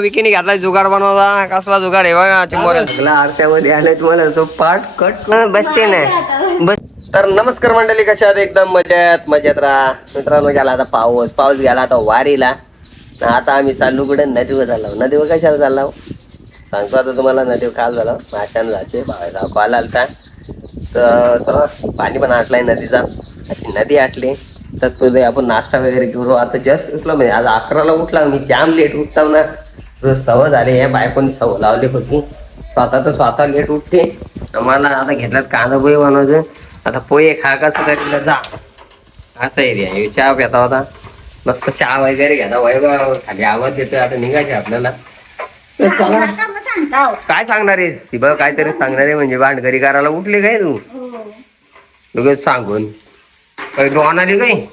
विकीने घातलाय जुगाड बनवला. कसला जुगाड आहे बघा चिंबोऱ्या आरशामध्ये आले तुम्हाला तो पाठ कट बसते नाही बस. तर नमस्कार मंडळी, कशा आहात? एकदम मजेत राहा मित्रांनो. गेला आता पाऊस गेला आता वारीला. आता आम्ही चाललो कुठे? नदीवर चाललो. नदीवर कशाला चाललो सांगतो आता तुम्हाला. नदीवर काल झालं माशानं जाते बाहेर कॉल आलता. तर चला पाणी पण आटलाय नदीचा. अशी नदी आटली तत्पूर्वी आपण नाश्ता वगैरे करू. आता जस्ट उठलो म्हणजे आज 11ला उठला मी. जाम लेट उठताव ना, रोज सवय झाली. या बायकोनी सवय लावली होती. स्वतः लेट उठते. मला आता घेतल्यात कांदा पोहे बनवायचं. आता पोहे खा कसं करीला जा असं एरिया. चहा घेता होता मस्त चहा वगैरे घेता वैभव खाली आवाज देतोय. आता निघायचे आपल्याला. काय सांगणार आहे शिबा? काहीतरी सांगणार आहे म्हणजे भांडगरी करायला उठले काय तू? लगेच सांगून काही ड्रॉन आली काही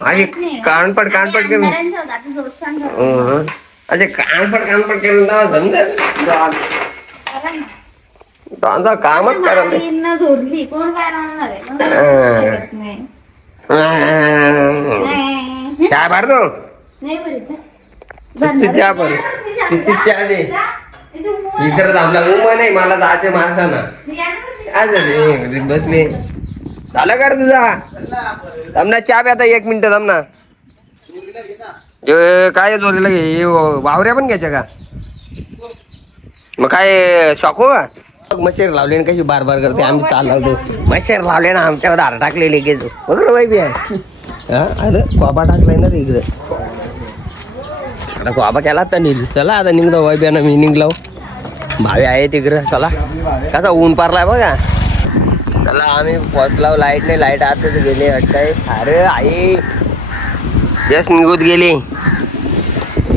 अरे कानपट करून अरे कानपट केलं कामच करायला. चहा भर दो चहा भर चहा दे. इतर थांबला मुंबई नाही मला जायचे माणसाना. काय झाले बसले झालं का रे तुझा? थांबना चहा प्याता 1 मिनिट थांबना. काय जोडलेलं घे वावऱ्या पण घ्यायच्या का? मग काय शॉको का? मशेर लावले ना कशी बार करते. आम्ही चालवतो मशेर लावले ना आमच्यावर धार टाकलेले घेतो बघ वाईबी आहे. अरे कोबा टाकलाय ना इकडे. आता कोबा केला तर नील. चला आता निघलो वाईब्याना मी निघलो. भावे आहे तिकडं. चला कसा ऊन पारलाय बघा. चला आम्ही पोचलाव. लाईट नाही, लाईट आताच गेले वाटतंय. अरे आई जस्ट निघत गेली.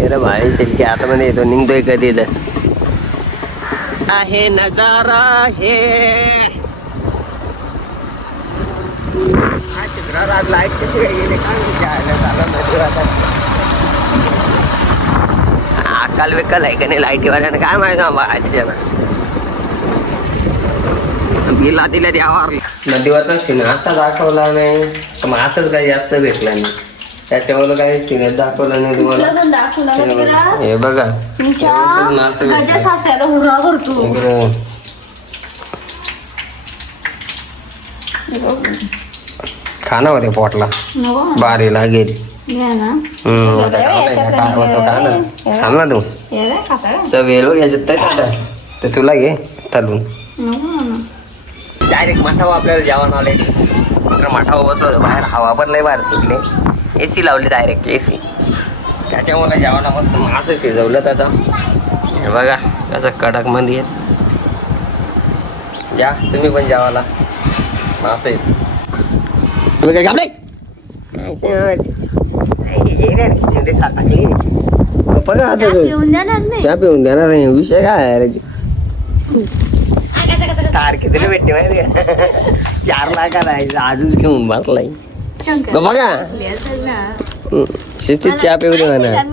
अरे भाई शेलकी आता मध्ये येतो निघतोय कधी तर आहे नजारा हे. आज लाईट कशी काय गेली अक्काल बिक्काल आहे का नाही लाईटीवाल्यानं काय माहिती आजीच्या ना. बिला दिल्या द्यावा. नदीवरचा सीन असा दाखवला नाही तर मग असंच काही जास्त भेटला नाही. त्याच्यावर काही सिनेत दाखवलं नाही तुम्हाला. हे बघा खाना होते पोटला बारी लागेल. खाल ना तू चवेल याच्यात तर तुला घे तलून. डायरेक्ट माठावर आपल्याला जेवण आले. माठावर बसलो होतो बाहेर. हवा पण लय बाहेर सुटली. AC लावली डायरेक्ट AC. त्याच्यामुळे जेवणा मस्त मासं शिजवलं. आता हे बघा कसं कडक मध्ये आहेत. या तुम्ही पण जेवायला मासं आहेत. तुम्ही काय घाबले चहा पिऊन देणार नाही. विषय काय आहे तार कितीला भेटते माहिती का? 4 लाखाला आजच घेऊन बसलाय बघा. शिस्तीत चहा पिऊ दे म्हणा.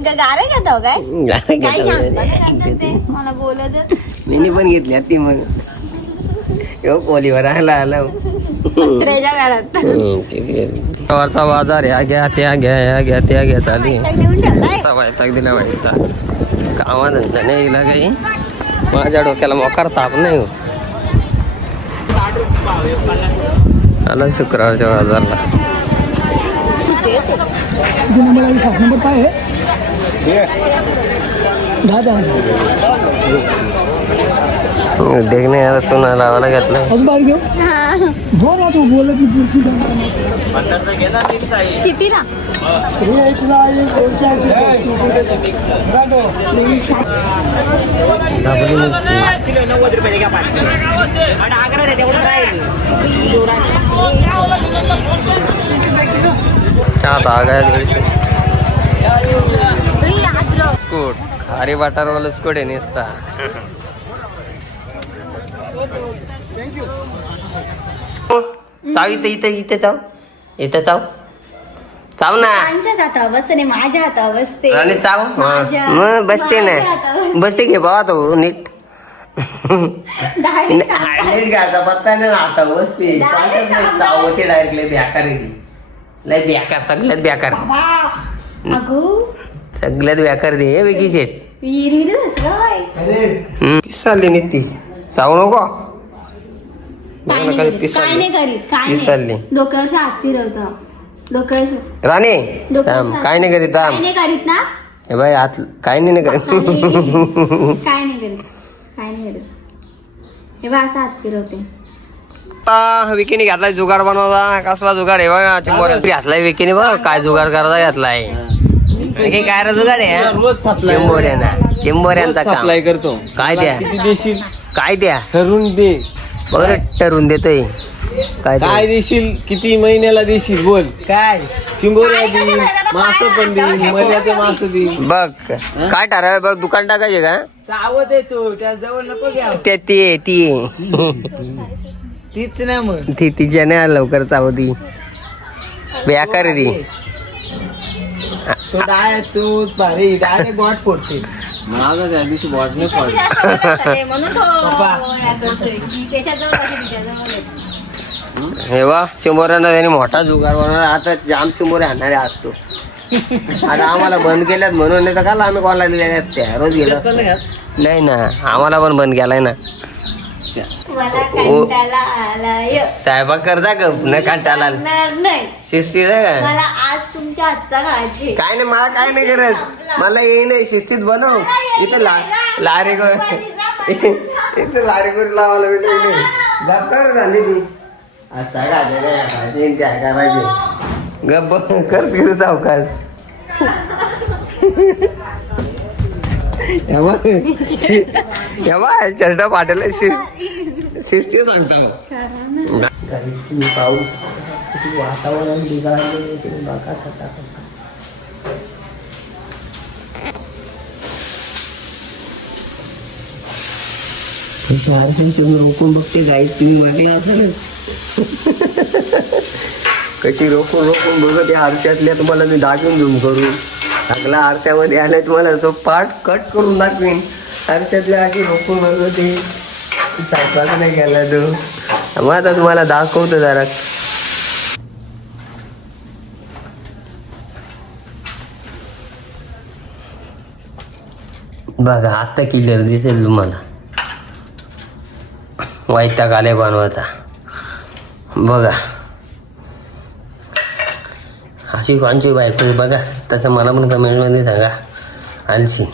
मी पण घेतली ती मग कोलीवर आला वरचा बाजार ह्या घ्या त्या घ्या ह्या घ्या त्या घ्या चालू दिला वाईचा. कामा धंदा नाही गेला काही. माझ्या डोक्याला मोकार ताप नाही. आला शुक्रवारच्या बाजारला. नंबर काय आहे? देखणे यार सोना लावायला घेतलं. कितीला? स्कूट खारी वाटारवाला स्कूट आहे नेसता. चाव इथे चाव चाव ना. हातावर बसते माझ्या हातावर बसते आणि चाव मग बसते ना. बसते घे बाबा तो नीट. नीट घ्यायचा पत्ता नाही आता बसते. चावते डायरेक्ट लय बेकार आहे. लय बेकार सगळ्यात बेकार. सगळ्यात व्याकार दे हे वेगळी शेट काय पिसाली नाही ती जाऊ नको नाही करीत, काय नाही करीत, काय पिसाली नाही. डोक्यावर हात फिरवतो डोक्यावर राणे डोक्यावर थांब हात- काय नाही करीत काय थांब नाही करीत ना हे बाई आत काय नाही करीत काय नाही करीत काय नाही करीत हे बा असं हात फिरवते आता विकीने घातलाय जुगार बनवता कसला जुगार आहे बघा चिंबोऱ्या घातलाय विकीने बघ काय जुगार करता घातलाय विकी काय रे जुगार आहे रोज सप्लाय चिंबोऱ्यांचा काम सप्लाय करतो काय द्या किती देशील काय द्या ठरवून दे बरं ठरवून देतोय काय ते? काय देशील किती महिन्याला देशील बोल काय चिंबोऱ्या देईन मास पण देईन मल्याचं मास देईन बघ काय ठराव बघ दुकान टाकायचे का चावत येतो त्या जवळ नको घ्या ती तीच नाही मग ती तिच्या नाही लवकर चावती बेकार आहे ती तो डाय तू भारी डायरेक्ट बॉट फोडते माझा त्या दिवशी बॉट नाही फोडला म्हणून हे वा चिंबोऱ्यांना त्याने मोठा जुगार बनवणार आता जाम चिंबोरे आणणारे आज तो आता आम्हाला बंद केल्यात म्हणून नाही तर काल आम्ही कॉल गेल्यात त्या रोज गेलो असतो. नाही ना आम्हाला पण बंद केलाय ना मला कंटाळा आलाय साहेबा करता का न कंटाळा नाही शिस्तीत आहे का मला आज तुमच्या हातचा खायचे काय नाही मला काय नाही करत मला ये नाही शिस्तीत बनव इथं लारे इथं लारे करून लावायला भेटले नाही गप्प झाली ती आता काय करायचे गप्प कर तिथं चौकात चर्चा पाठवलं शिस्ती सांगता पाऊस वातावरण बिघडले बघा रोखून बघते गाई तुम्ही मागला असेल कशी रोखून बघत या आरशातल्या तुम्हाला मी दाखवून झूम करू सगळ्या आरशामध्ये आल्या तुम्हाला तो पार्ट कट करून दाखवेन आरशातल्या अशी रोखून बघत सायपाक नाही गेला तो मग आता तुम्हाला दाखवतो जरा बघा आता क्लिअर दिसेल तुम्हाला वैताग आले बनवायचा बघा अशी कोणची बायको बघा तसं मला पण कमेंटमध्ये सांगा आलशी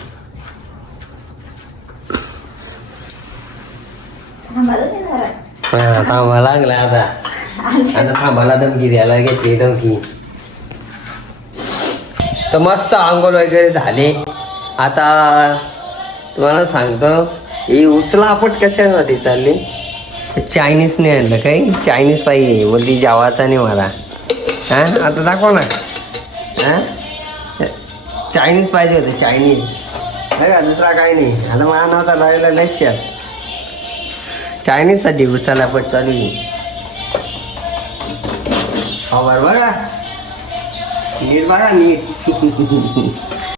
थांबा लागला आता थांबाला धमकी द्यायला घेतली धमकी तर मस्त आंघोळ वगैरे झाले आता तुम्हाला सांगतो ही उचलापट कशासाठी चालली चायनीज नाही आणलं काही चायनीज पाहिजे बोलती जावाचा नाही मला हां आता दाखव ना हां चायनीज पाहिजे होतं चायनीज नाही का दुसरा काही नाही आता मला नव्हता लावलेला लक्षात चायनीजसाठी उचलापट चालू आहे खबर बघा नीट बघा नीट